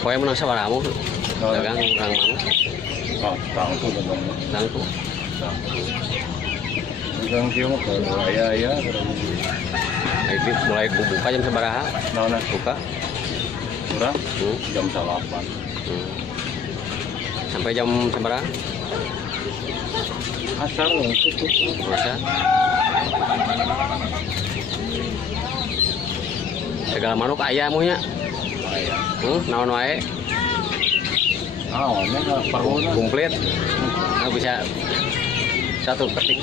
poe menang sabaraha mu dagang urang manuk Oh, tangku dagang. tangku Dagang kieu mah aya itu mulai buka jam sabaraha naon buka urang jam 8. Sampai jam sabaraha Asar tutup. puasa segala manuk aya munya Aya. naon wae Nya paruna. komplit bisa satu petik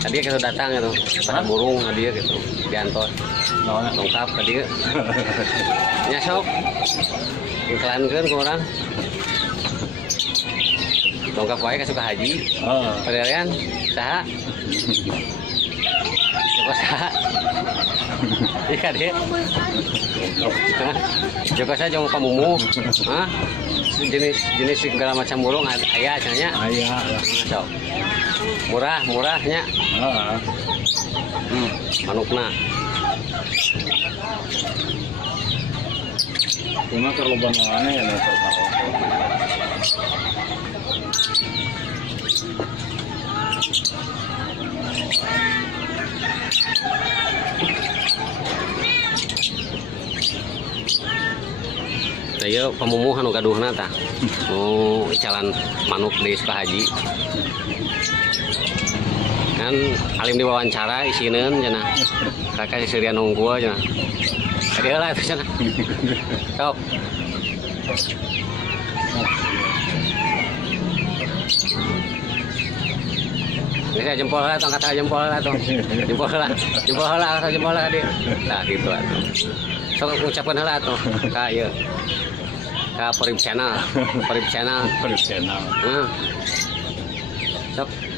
tadi kita datang gitu pada burung tadi gitu diantos Naon lengkap tadi nyasok iklankeun ku urang lengkap wae ka suka haji padahal saha Joko saha iya deh Joko saha jeung pamumu hah jenis segala macam burung aya cenanya aya. sok murahnya Heeh. manukna Cuma kerloban mana ya dasar karo. Saya pamumu anu gaduhna tah. Jalan manuk di Sukahaji. Kan alim diwawancara isieun cenah. Kakak seureun nunggu cenah. Kadieu lah itu cenah. Sok. Ini jempol lah, tong kata jempol lah, tong jempol lah dia. Nah gitu atuh. Sok ucapkan heula atuh ka ieu. Ka Perip Channel. Channel. Sok.